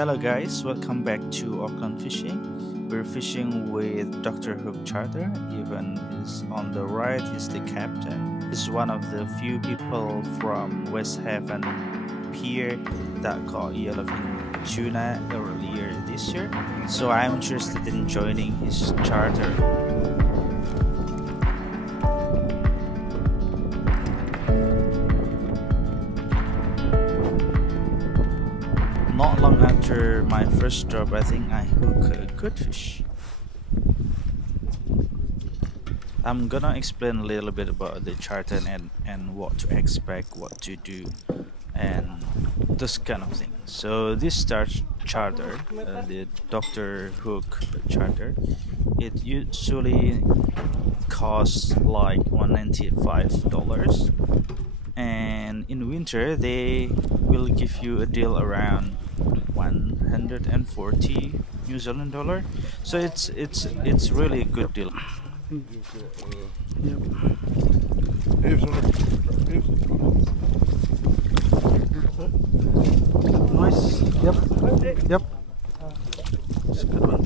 Hello guys, welcome back to Auckland Fishing. We're fishing with Dr. Hook Charter. Evan is on the right, he's the captain. He's one of the few people from West Haven Pier that caught yellowfin tuna earlier this year. So I'm interested in joining his charter. Not long after my first drop, I think I hooked a good fish. I'm gonna explain a little bit about the charter and what to expect, what to do, and this kind of thing. So this charter, the Dr. Hook charter, it usually costs like $195, and in winter they will give you a deal around 140 New Zealand dollar. So it's really a good deal. Yep. Nice. Yep. Yep. It's a good one.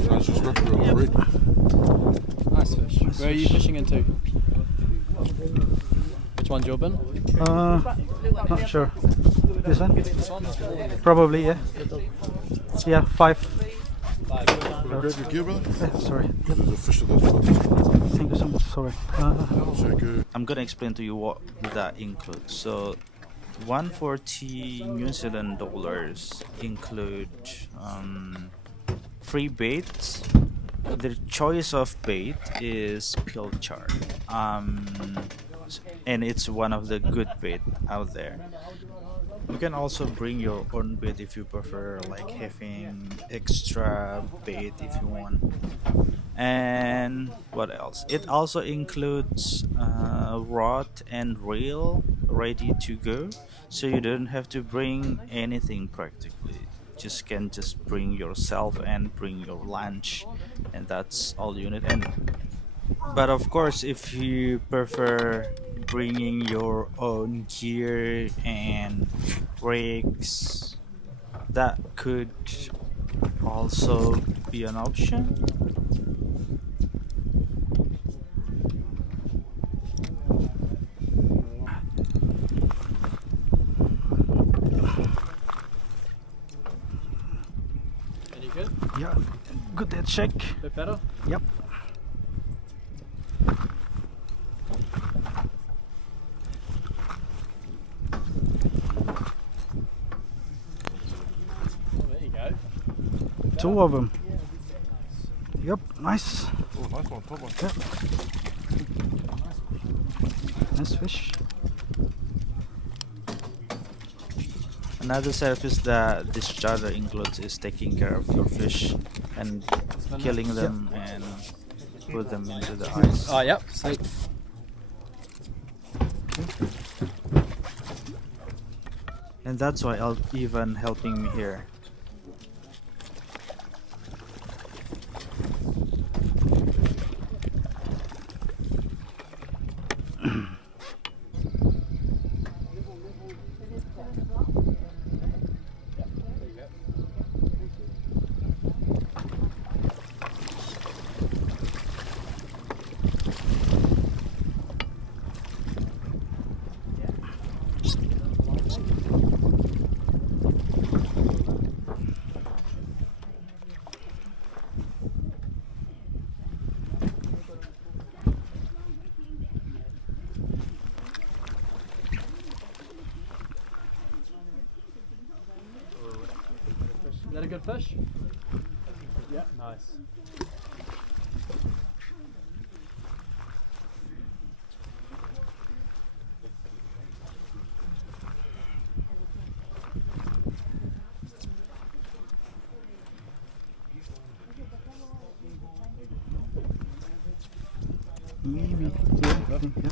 Nice fish. Nice Where are you fish. fishing into? Which one's your bin? Not sure. This one? Probably, yeah. Yeah, 5. Five. Sorry. Yep. There's a fish that goes Thank you so much. Sorry. I'm gonna explain to you what that includes. So 140 New Zealand dollars include free baits. The choice of bait is pilchard, and it's one of the good bait out there. You can also bring your own bait if you prefer, like having extra bait if you want. And what else? It also includes rod and reel ready to go, so you don't have to bring anything practically. Just bring yourself and bring your lunch, and that's all you need. But of course, if you prefer bringing your own gear and rigs, that could also be an option. Any good? Yeah. Good head check. Bit better? Yep. Oh, there you go. Two of them. Yep. Nice. Oh, nice one, top one. Yep. Nice fish. Another service that this charter includes is taking care of your fish and killing them and put them into the ice. Oh, yep. Sweet. And that's why I'll even helping me here. Is that a good fish? Yeah. Nice. Maybe. Yeah, I think, yeah.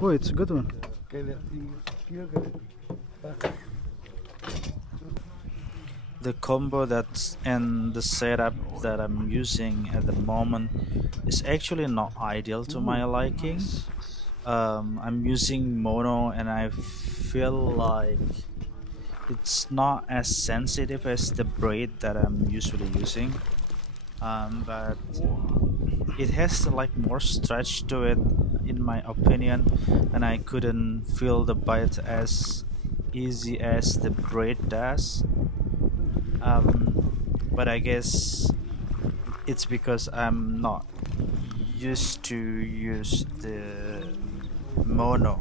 Oh, it's a good one. The combo and the setup that I'm using at the moment is actually not ideal to my liking. I'm using mono and I feel like it's not as sensitive as the braid that I'm usually using. But it has like more stretch to it in my opinion, and I couldn't feel the bite as easy as the braid does. But I guess it's because I'm not used to use the mono.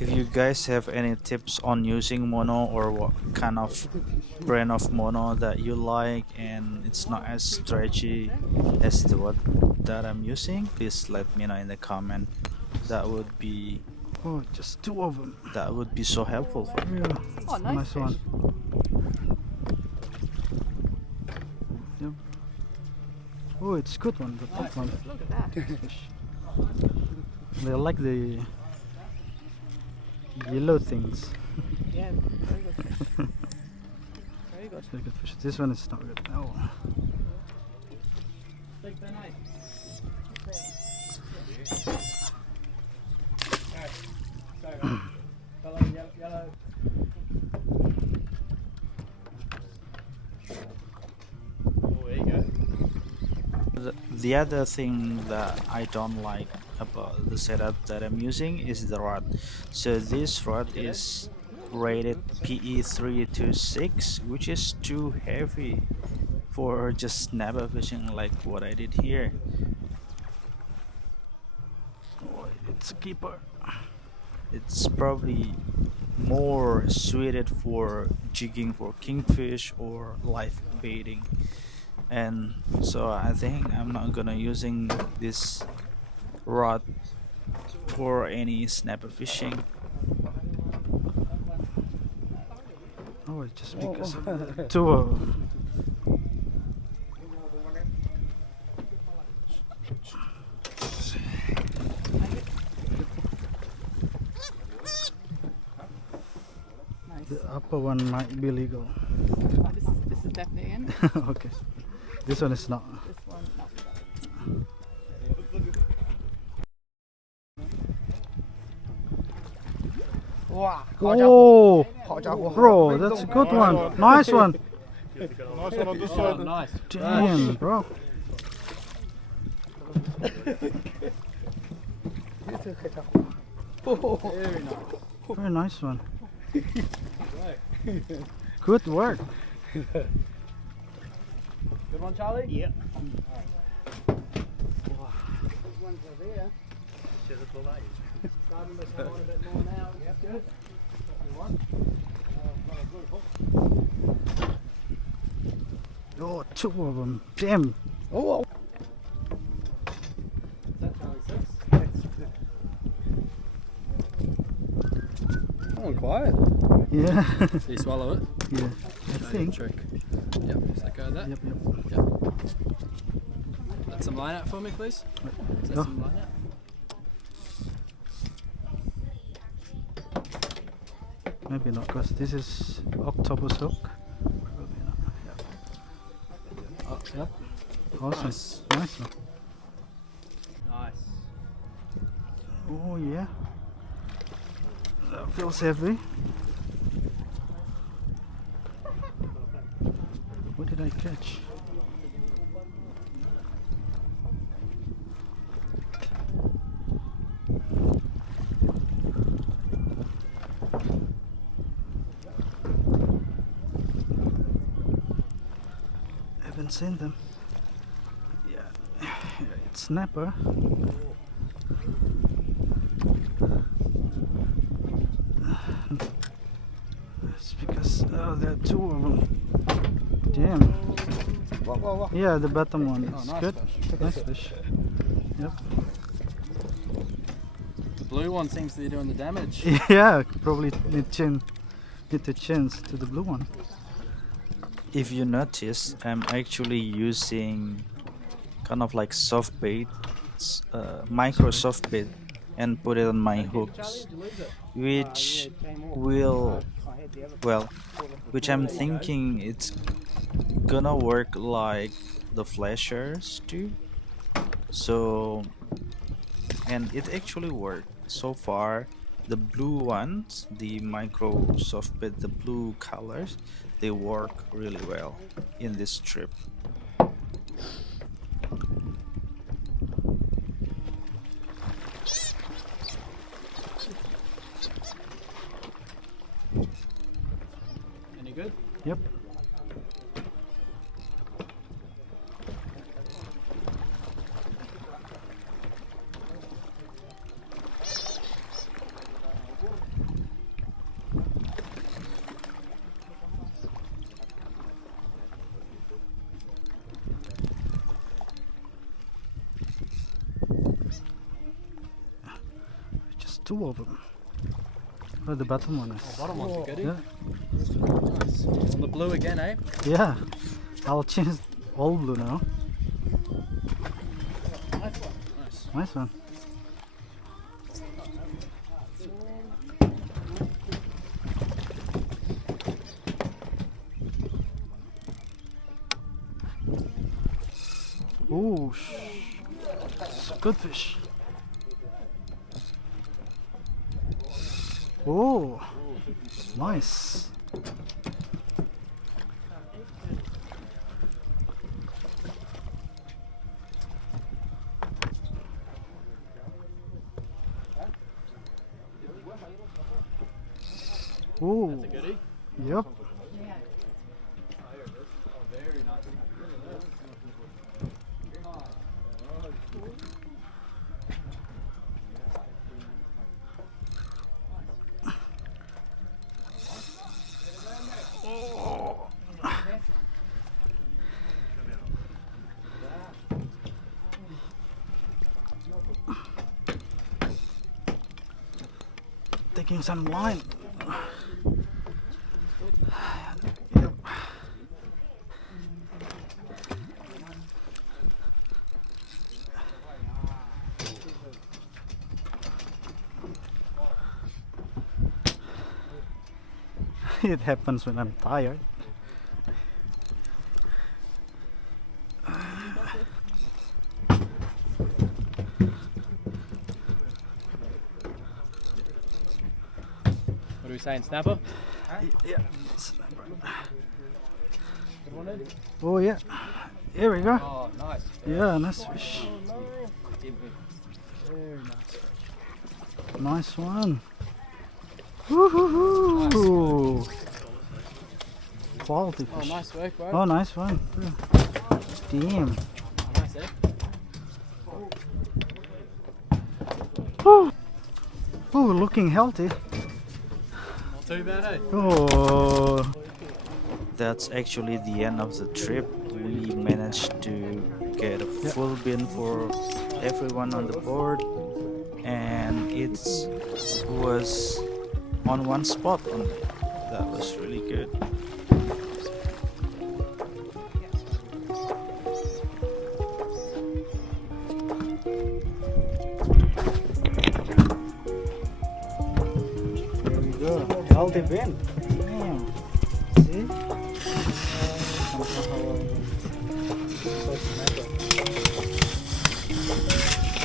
If you guys have any tips on using mono or what kind of brand of mono that you like and it's not as stretchy as the one that I'm using, please let me know in the comment. That would be Oh, just two of them. so helpful for me. Yeah. Oh, nice one. fish. Yep. Oh, it's good one. The top one. Look at that. Fish. They like the yellow things. Yeah, very good fish. Very good. Very good fish. This one is not good. Oh. The other thing that I don't like about the setup that I'm using is the rod. So this rod is rated PE326, which is too heavy for just snapper fishing like what I did here. Oh, it's a keeper. It's probably more suited for jigging for kingfish or live baiting, and so I think I'm not gonna using this rod for any snapper fishing. Oh, it's just because two of them. The upper one might be legal. Oh, this is definitely in. Okay. This one is not. This one, no. Wow. Oh, bro, that's a good one. Nice one. Nice one on this side. Nice. Damn, bro. Very nice. Very nice one. Good work. Good one, Charlie? Yeah. Ones are there. Starting to come on a bit more now. Yep, good. Oh, two of them. Damn. Oh. Is that Charlie 6? That one quiet. Yeah. So you swallow it? Yeah. I think. Trick. Yep, just let go of that. Yep, yep. Yep. Let some line out for me, please. Let Go. some line out. Maybe not, because this is octopus hook. Probably not. Yep. Oh, yep. Awesome. Nice. Nice one. Nice. Oh, yeah. That feels heavy. What did I catch? Haven't seen them. Yeah, it's snapper. It's because there are two of them. Damn. Whoa. Yeah, the bottom one is Oh, nice good. fish. Nice fish. Yep. The blue one seems to be doing the damage. Yeah, probably need a chance to the blue one. If you notice, I'm actually using kind of like soft bait, micro soft bait, and put it on my hooks, which will, well, which I'm thinking it's gonna work like the flashers do. So and it actually worked so far. The blue ones, the micro softbait, the blue colors, they work really well in this trip. Any good? Yep. Just two of them. Oh, the bottom one is. Bottom one's a goodie. Yeah. Nice. On the blue again, eh? Yeah. I'll change all blue now. Nice one. Nice. Nice one. Ooh, good fish. Oh, nice. Oh, That's a goodie. yep. Very nice. Taking some line. Yep. It happens when I'm tired. What are we saying, snapper? Yeah. Good one, Ed? Oh yeah. Here we go. Oh, nice. Yeah, nice fish. Very nice fish. Nice one. Woohoo! Quality Oh, fish. nice work, bro. Oh, nice one. Damn. Nice, eh? Oh, looking healthy. Not too bad, eh? Oh, That's actually the end of the trip. We managed to get a full bin for everyone on the board, and it was on one spot only. That was really good. there we go. Healthy bin. Damn. See?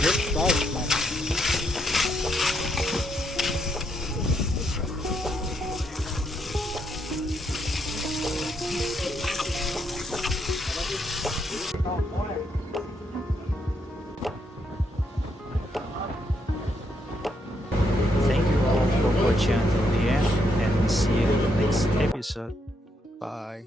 Good size, man. Thank you all for watching until the end, and see you in the next episode. Bye.